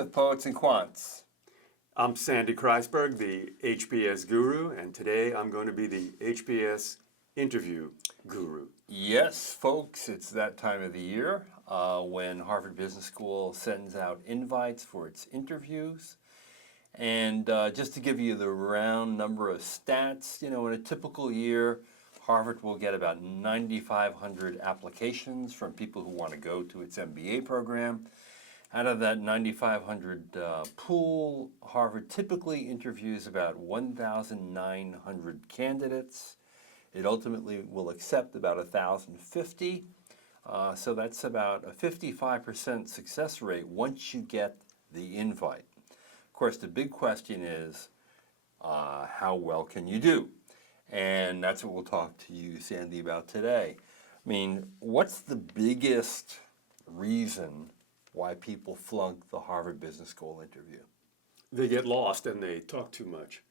with Poets and Quants. I'm Sandy Kreisberg, the HBS guru, and today I'm going to be the HBS interview guru. Yes, folks, it's that time of the year when Harvard Business School sends out invites for its interviews. And just to give you the round number of stats, in a typical year, Harvard will get about 9,500 applications from people who want to go to its MBA program. Out of that 9,500 pool, Harvard typically interviews about 1,900 candidates. It ultimately will accept about 1,050. So that's about a 55% success rate once you get the invite. Of course, the big question is, how well can you do? And that's what we'll talk to you, Sandy, about today. I mean, what's the biggest reason why people flunk the Harvard Business School interview? They get lost and they talk too much.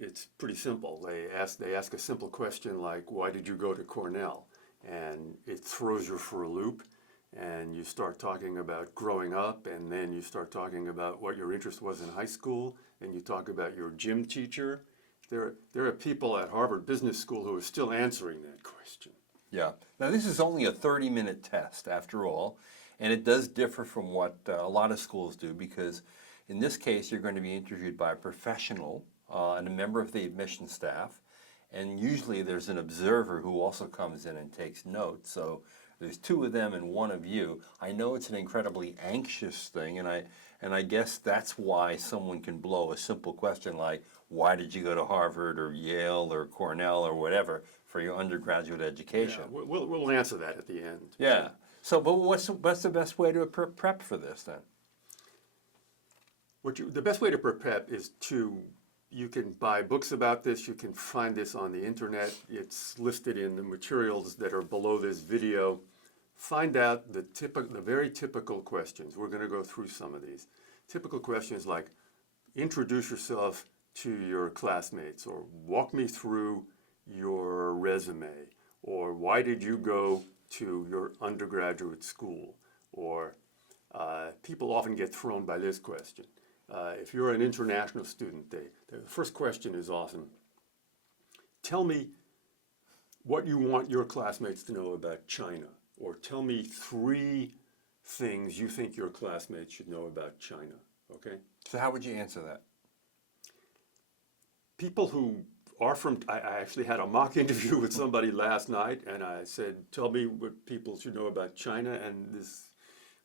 It's pretty simple. They ask a simple question like, why did you go to Cornell? And it throws you for a loop, and you start talking about growing up, and then you start talking about what your interest was in high school, and you talk about your gym teacher. There are people at Harvard Business School who are still answering that question. Yeah. Now, this is only a 30-minute test, after all, and it does differ from what a lot of schools do, because in this case, you're going to be interviewed by a professional and a member of the admission staff, and usually there's an observer who also comes in and takes notes. So there's two of them and one of you. I know it's an incredibly anxious thing, and I guess that's why someone can blow a simple question like, why did you go to Harvard or Yale or Cornell or whatever for your undergraduate education? Yeah, we'll answer that at the end. Yeah. So, but what's the best way to prep for this then? The best way to prep is you can buy books about this. You can find this on the internet. It's listed in the materials that are below this video. Find out the very typical questions. We're going to go through some of these. Typical questions like, introduce yourself to your classmates, or walk me through your resume, or why did you go to your undergraduate school, or people often get thrown by this question. If you're an international student, the first question is often, tell me what you want your classmates to know about China, or tell me 3 things you think your classmates should know about China, okay? So how would you answer that? People who are I actually had a mock interview with somebody last night, and I said, tell me what people should know about China, and this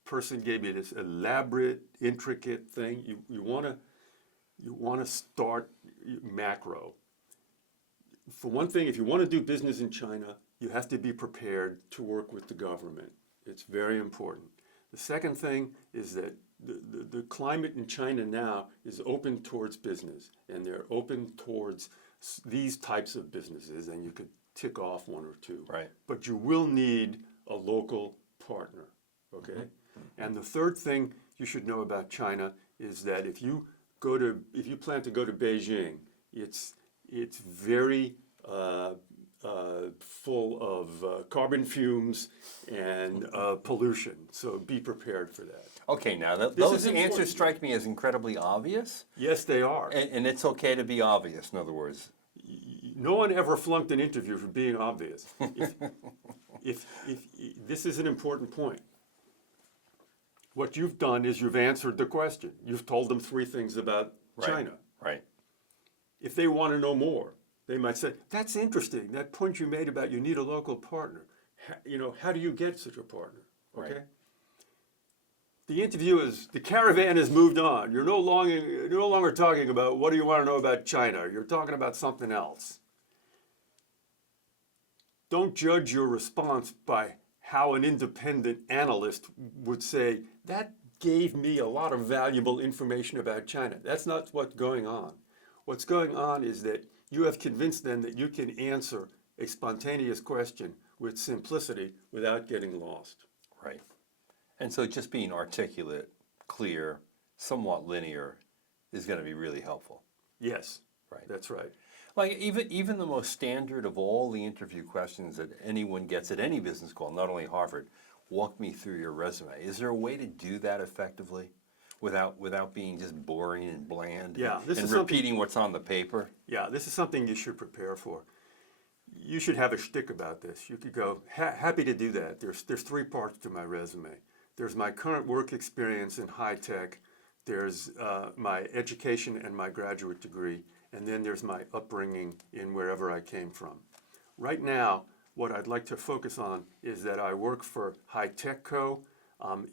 person gave me this elaborate, intricate thing. You want to start macro. For one thing, if you want to do business in China, you have to be prepared to work with the government. It's very important. The second thing is that the climate in China now is open towards business, and they're open towards these types of businesses, and you could tick off 1 or 2. Right. But you will need a local partner, okay? Mm-hmm. And the third thing you should know about China is that if you plan to go to Beijing, it's very full of carbon fumes and pollution. So be prepared for that. Okay, now those answers strike me as incredibly obvious. Yes, they are. And it's okay to be obvious, in other words. No one ever flunked an interview for being obvious. If this is an important point. What you've done is you've answered the question. You've told them 3 things about China. Right. If they want to know more, they might say, that's interesting. That point you made about you need a local partner. How do you get such a partner? Okay. Right. The caravan has moved on. You're no longer talking about what do you want to know about China. You're talking about something else. Don't judge your response by how an independent analyst would say, that gave me a lot of valuable information about China. That's not what's going on. What's going on is that you have convinced them that you can answer a spontaneous question with simplicity without getting lost. Right. And so just being articulate, clear, somewhat linear is going to be really helpful. Yes, right. That's right. Like even the most standard of all the interview questions that anyone gets at any business school, not only Harvard, walk me through your resume. Is there a way to do that effectively without being just boring and bland. Yeah, this and is something- repeating what's on the paper. Yeah, this is something you should prepare for. You should have a shtick about this. You could go, happy to do that. There's 3 parts to my resume. There's my current work experience in high tech. There's my education and my graduate degree. And then there's my upbringing in wherever I came from. Right now, what I'd like to focus on is that I work for High Tech Co.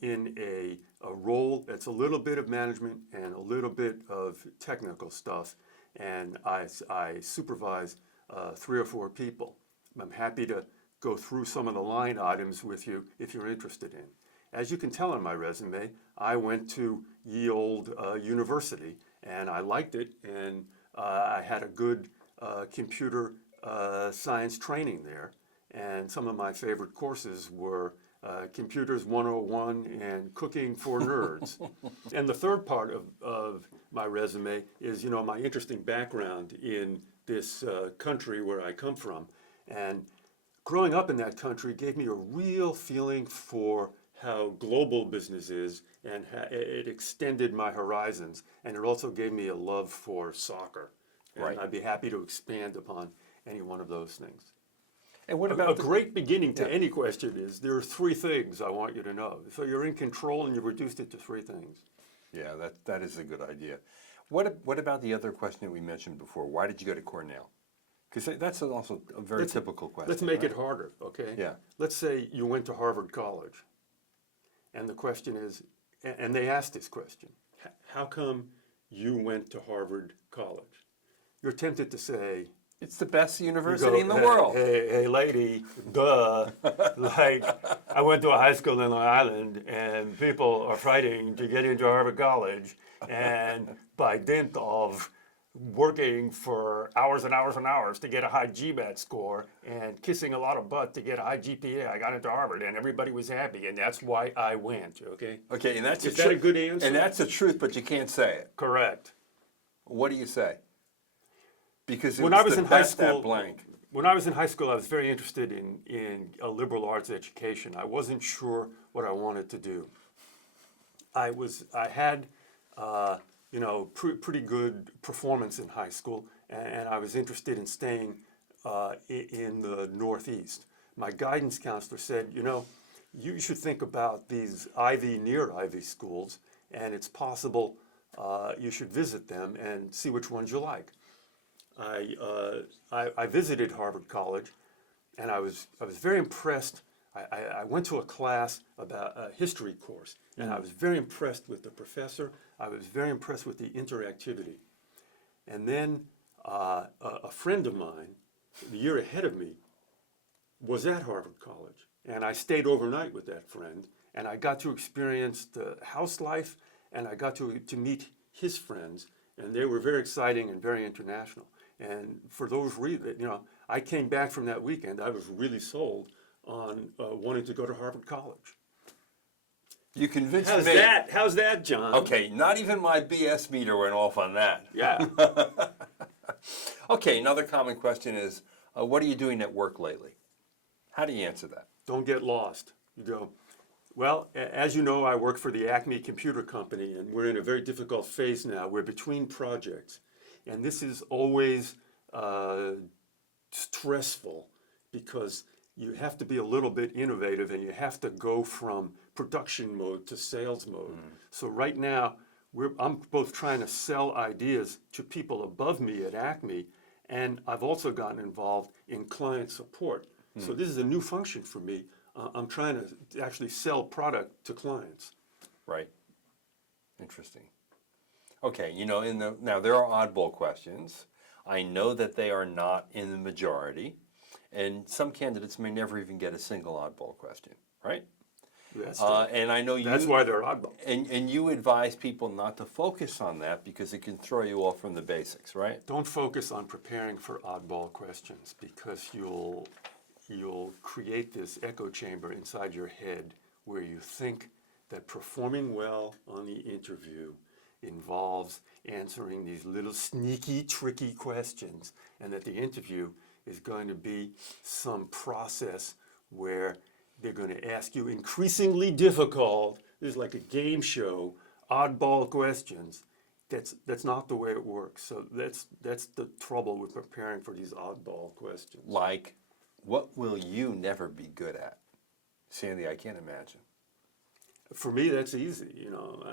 In a role that's a little bit of management and a little bit of technical stuff. And I supervise 3 or 4 people. I'm happy to go through some of the line items with you if you're interested in. As you can tell on my resume, I went to ye old university and I liked it, and I had a good computer science training there. And some of my favorite courses were Computers 101 and Cooking for Nerds. And the third part of my resume is, my interesting background in this country where I come from. And growing up in that country gave me a real feeling for how global business is, and it extended my horizons. And it also gave me a love for soccer. And Right. I'd be happy to expand upon any one of those things. And what A about great beginning to Yeah. any question is there are 3 things I want you to know. So you're in control and you've reduced it to 3 things. Yeah, that is a good idea. What about the other question that we mentioned before? Why did you go to Cornell? Because that's also a very typical question. Let's make right? it harder, okay? Yeah. Let's say you went to Harvard College, and the question is, and they asked this question, how come you went to Harvard College? You're tempted to say, It's the best you university go, in the "Hey, world. Hey, lady, duh. Like, I went to a high school in Long Island, and people are fighting to get into Harvard College, and by dint of working for hours and hours and hours to get a high GMAT score and kissing a lot of butt to get a high GPA, I got into Harvard, and everybody was happy, and that's why I went, okay? Okay, and that's Is that a good answer? And that's the truth, but you can't say it. Correct. What do you say? Because When it's I was the in high best at school, blank. When I was in high school, I was very interested in a liberal arts education. I wasn't sure what I wanted to do. I had pretty good performance in high school, and I was interested in staying in the Northeast. My guidance counselor said, you should think about these near Ivy schools, and it's possible you should visit them and see which ones you like. I visited Harvard College, and I was very impressed. I went to a class about a history course, and I was very impressed with the professor. I was very impressed with the interactivity. And then a friend of mine, the year ahead of me, was at Harvard College, and I stayed overnight with that friend, and I got to experience the house life, and I got to meet his friends, and they were very exciting and very international. And for those reasons, I came back from that weekend, I was really sold on wanting to go to Harvard College. You convinced How's me. that? How's that, John? Okay, not even my BS meter went off on that. Yeah. Okay, another common question is, what are you doing at work lately? How do you answer that? Don't get lost. You go, well, as you know, I work for the Acme Computer Company, and we're in a very difficult phase now. We're between projects. And this is always stressful because you have to be a little bit innovative, and you have to go from production mode to sales mode. So right now, I'm both trying to sell ideas to people above me at Acme, and I've also gotten involved in client support. So this is a new function for me. I'm trying to actually sell product to clients. Right. Interesting. Okay, now there are oddball questions. I know that they are not in the majority, and some candidates may never even get a single oddball question, right? That's And I know that's why they're oddball. And you advise people not to focus on that because it can throw you off from the basics, right? Don't focus on preparing for oddball questions, because you'll create this echo chamber inside your head where you think that performing well on the interview involves answering these little sneaky, tricky questions, and that the interview is going to be some process where they're going to ask you increasingly difficult, this is like a game show, oddball questions. That's not the way it works. So that's the trouble with preparing for these oddball questions. Like, what will you never be good at? Sandy, I can't imagine. For me, that's easy. You know,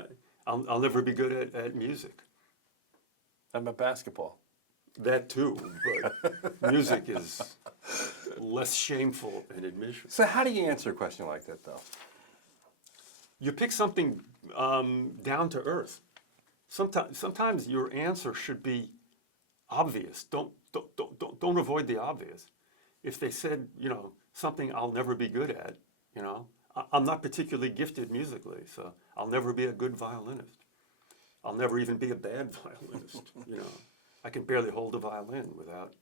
I'll never be good at music. How about basketball? That too, but music is less shameful an admission. So how do you answer a question like that, though? You pick something down to earth. Sometimes your answer should be obvious. Don't avoid the obvious. If they said, you know, something I'll never be good at, you know, I'm not particularly gifted musically, so I'll never be a good violinist. I'll never even be a bad violinist, you know. I can barely hold a violin without,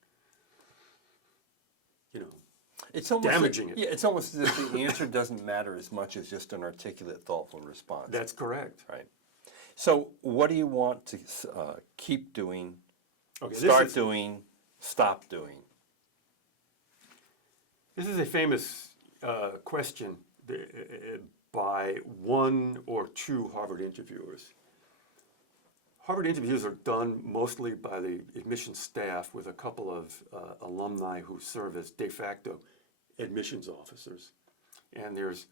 you know, It's almost damaging it. Yeah, it's almost as if the answer doesn't matter as much as just an articulate, thoughtful response. That's correct. Right. So what do you want to keep doing, Okay, start doing, stop doing? This is a famous question by one or two Harvard interviewers. Harvard interviews are done mostly by the admissions staff with a couple of alumni who serve as de facto admissions officers. And there's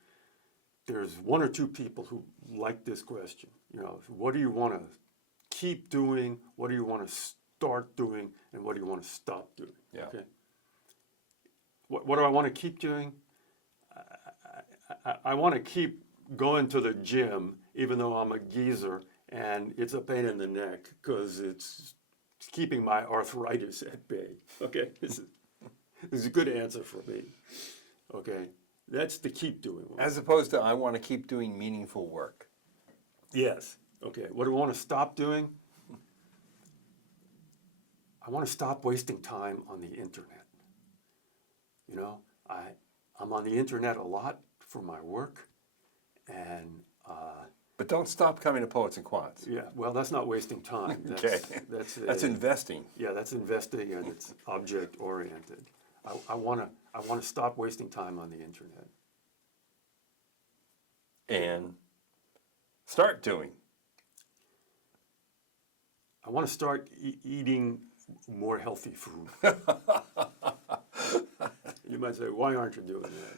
one or two people who like this question. You know, what do you want to keep doing? What do you want to start doing? And what do you want to stop doing? Yeah. Okay. What do I want to keep doing? I want to keep going to the gym, even though I'm a geezer and it's a pain in the neck because it's keeping my arthritis at bay. Okay, this is a good answer for me. Okay, that's the keep doing one. As opposed to I want to keep doing meaningful work. Yes. Okay, what do I want to stop doing? I want to stop wasting time on the internet. You know, I'm on the internet a lot for my work, and But don't stop coming to Poets and Quants. yeah, well, that's not wasting time. Okay. That's investing. Yeah, that's investing, and it's object oriented. I want to stop wasting time on the internet. And start doing. I want to start eating more healthy food. You might say, why aren't you doing that?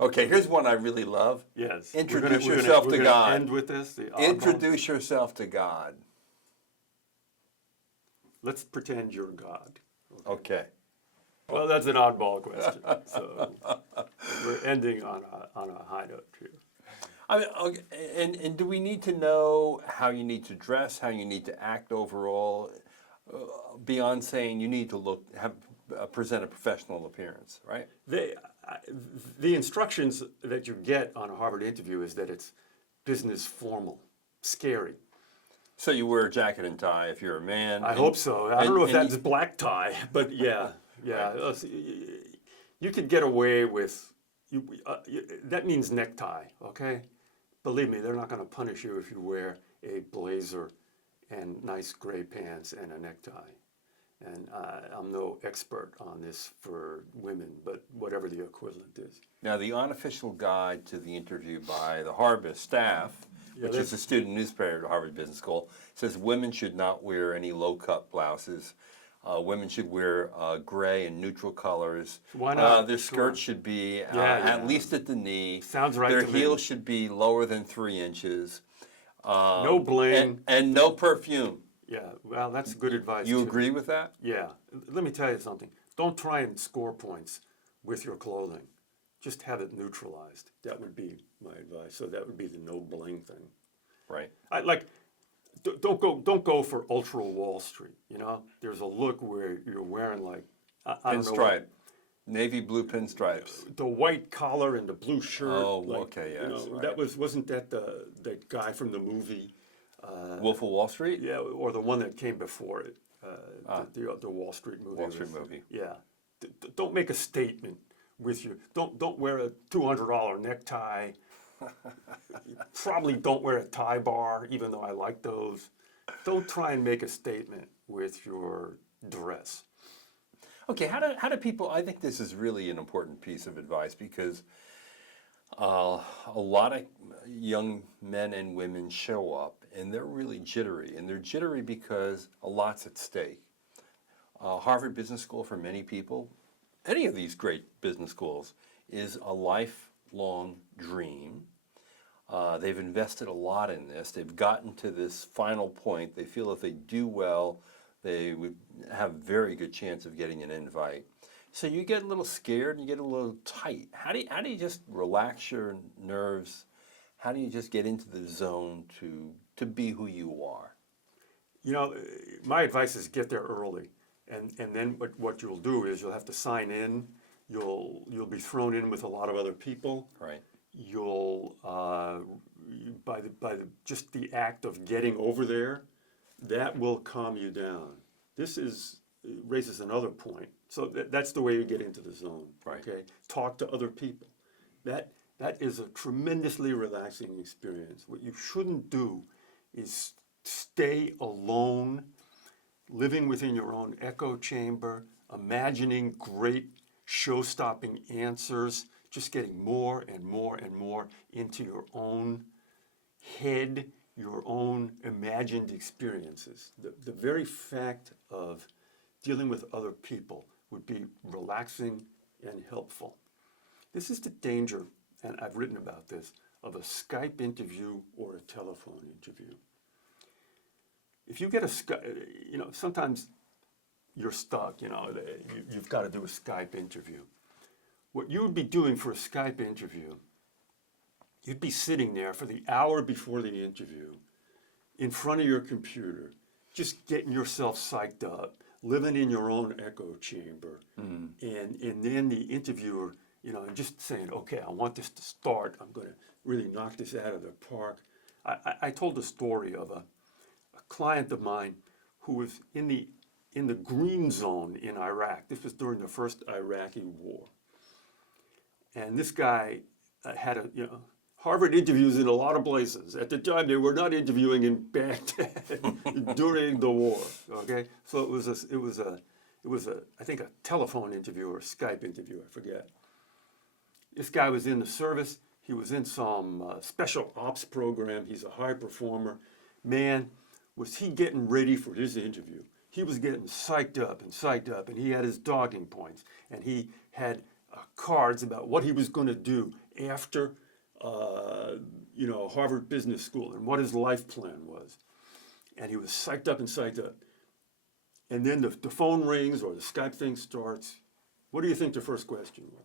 Okay, here's one I really love. Yes. Introduce we're yourself gonna to God. End with this. The oddball. Introduce yourself to God. Let's pretend you're God. Okay. Well, that's an oddball question. So we're ending on a high note here. I mean, okay, and do we need to know how you need to dress, how you need to act overall, beyond saying you need to present a professional appearance, right? The instructions that you get on a Harvard interview is that it's business formal, scary. So you wear a jacket and tie if you're a man. I hope so. I don't know if that's black tie, but yeah. You could get away with, that means necktie, okay? Believe me, they're not going to punish you if you wear a blazer and nice gray pants and a necktie. And I'm no expert on this for women, but whatever the equivalent is. Now, the unofficial guide to the interview by the Harvard staff, which is the student newspaper at Harvard Business School, says women should not wear any low-cut blouses. Women should wear gray and neutral colors. Why not? Their skirts should be at least at the knee. Sounds right Their to me. heels should be lower than 3 inches. No bling. And no perfume. Yeah, well, that's good advice. You too. agree with that? Yeah. Let me tell you something. Don't try and score points with your clothing. Just have it neutralized. That would be my advice. So that would be the no bling thing. Right. Don't go for ultra Wall Street. You know, there's a look where you're wearing like I don't know Pinstripe. Navy blue pinstripes. the white collar and the blue shirt. Oh, like, okay, you yes, know, right. that wasn't that the guy from the movie? Wolf of Wall Street? Yeah, or the one that came before it, the Wall Street movie. Wall Street movie. Yeah, don't make a statement with you. Don't wear a $200 necktie. Probably don't wear a tie bar, even though I like those. Don't try and make a statement with your dress. Okay, how do people, I think this is really an important piece of advice because A lot of young men and women show up and they're really jittery. And they're jittery because a lot's at stake. Harvard Business School, for many people, any of these great business schools, is a lifelong dream. They've invested a lot in this. They've gotten to this final point. They feel if they do well, they would have a very good chance of getting an invite. So you get a little scared and you get a little tight. How do you just relax your nerves? How do you just get into the zone to be who you are? You know, my advice is get there early. And then what you'll do is you'll have to sign in. You'll be thrown in with a lot of other people. Right. You'll by just the act of getting over there, that will calm you down. This raises another point. So that's the way you get into the zone. Right. Okay. Talk to other people. That is a tremendously relaxing experience. What you shouldn't do is stay alone, living within your own echo chamber, imagining great show-stopping answers, just getting more and more and more into your own head, your own imagined experiences. The very fact of dealing with other people would be relaxing and helpful. This is the danger, and I've written about this, of a Skype interview or a telephone interview. If you get a Skype, sometimes you're stuck, you've got to do a Skype interview. What you would be doing for a Skype interview, you'd be sitting there for the hour before the interview, in front of your computer, just getting yourself psyched up, living in your own echo chamber, and then the interviewer, and just saying, okay, I want this to start. I'm going to really knock this out of the park. I told a story of a client of mine who was in the green zone in Iraq. This was during the first Iraqi war. And this guy had Harvard interviews in a lot of places. At the time, they were not interviewing in Baghdad during the war. Okay, so it was I think a telephone interview or a Skype interview. I forget. This guy was in the service. He was in some special ops program. He's a high performer. Man, was he getting ready for his interview? He was getting psyched up, and he had his talking points, and he had cards about what he was going to do after, Harvard Business School and what his life plan was. And he was psyched up. And then the phone rings or the Skype thing starts. What do you think the first question was?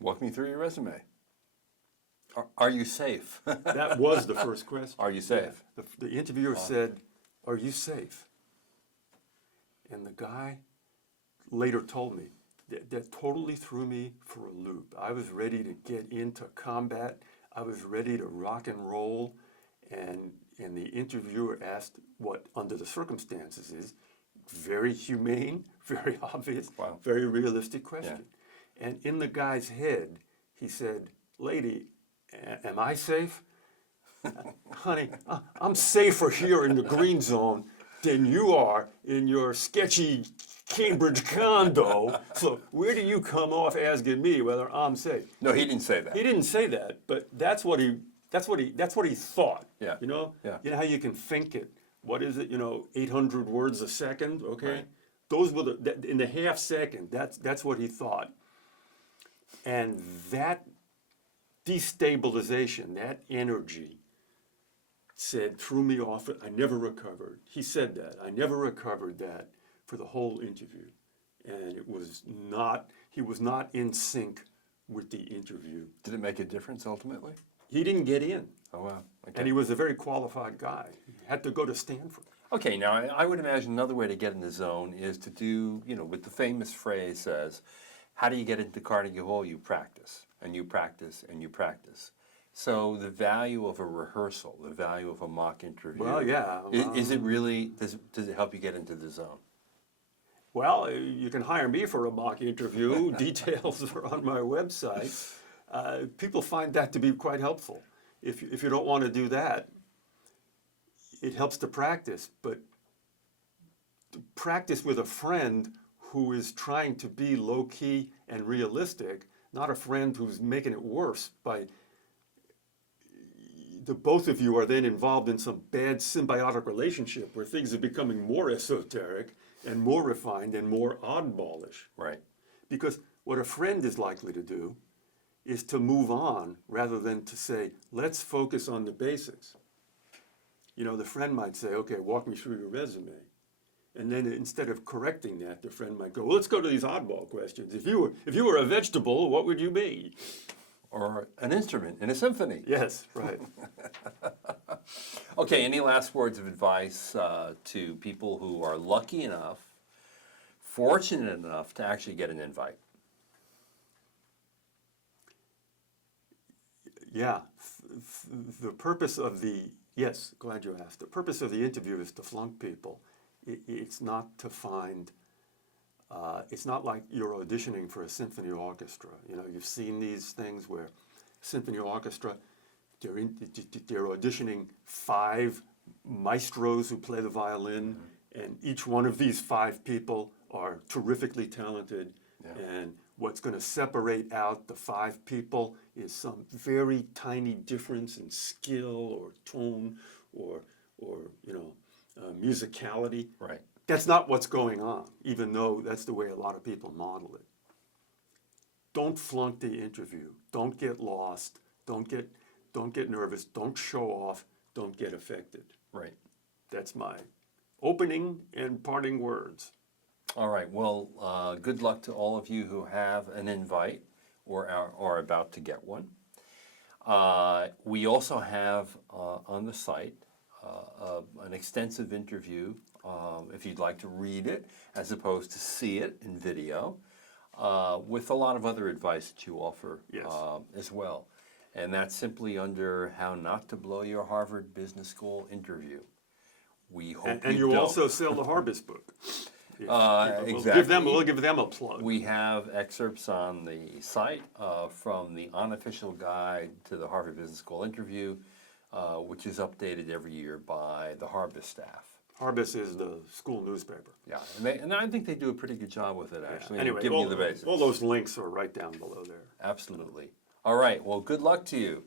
Walk me through your resume. Are you safe? That was the first question. Are you safe? Yeah. The interviewer said, "Are you safe?" And the guy later told me that totally threw me for a loop. I was ready to get into combat. I was ready to rock and roll. And the interviewer asked what, under the circumstances, is very humane, very obvious, Wow. very realistic question. Yeah. And in the guy's head, he said, "Lady, am I safe?" "Honey, I'm safer here in the green zone than you are in your sketchy Cambridge condo. So where do you come off asking me whether I'm safe?" No, he didn't say that. He didn't say that, but that's what he thought. Yeah. Yeah. You know how you can think it. What is it? 800 words a second. Okay. Right. Those were in the half second. That's what he thought. And that destabilization, that energy, threw me off. I never recovered. He said that. I never recovered that for the whole interview. And he was not in sync with the interview. Did it make a difference ultimately? He didn't get in. Oh, wow. Okay. And he was a very qualified guy. He had to go to Stanford. Okay, now I would imagine another way to get in the zone is to do, what the famous phrase says, how do you get into Carnegie Hall? You practice, and you practice, and you practice. So the value of a rehearsal, the value of a mock interview. Well, yeah. Is it really, does it help you get into the zone? Well, you can hire me for a mock interview. Details are on my website. People find that to be quite helpful. If you don't want to do that, it helps to practice. But to practice with a friend who is trying to be low-key and realistic, not a friend who's making it worse by the both of you are then involved in some bad symbiotic relationship where things are becoming more esoteric and more refined and more oddballish. Right. Because what a friend is likely to do is to move on rather than to say, let's focus on the basics. You know, the friend might say, okay, walk me through your resume. And then instead of correcting that, the friend might go, well, let's go to these oddball questions. If you were a vegetable, what would you be? Or an instrument in a symphony. Yes, right. Okay, any last words of advice to people who are lucky enough, fortunate enough to actually get an invite? Yeah, the purpose of the, yes, glad you asked. The purpose of the interview is to flunk people. It's not to find, it's not like you're auditioning for a symphony orchestra. You know, you've seen these things where symphony orchestra, they're auditioning 5 maestros who play the violin, and each one of these 5 people are terrifically talented. Yeah. And what's going to separate out the 5 people is some very tiny difference in skill or tone or you know, musicality. Right. That's not what's going on, even though that's the way a lot of people model it. Don't flunk the interview. Don't get lost. Don't get nervous. Don't show off. Don't get affected. Right. That's my opening and parting words. All right. Well, good luck to all of you who have an invite or are about to get one. We also have on the site an extensive interview, if you'd like to read it, as opposed to see it in video, with a lot of other advice that you offer. Yes. As well. And that's simply under How Not to Blow Your Harvard Business School Interview. We hope And you also sell the Harvest book. Exactly. We'll give them a plug. We have excerpts on the site from the unofficial guide to the Harvard Business School interview, which is updated every year by the Harvest staff. Harvest is the school newspaper. Yeah, and I think they do a pretty good job with it, actually. Anyway, giving you the basics. all those links are right down below there. Absolutely. All right, well, good luck to you.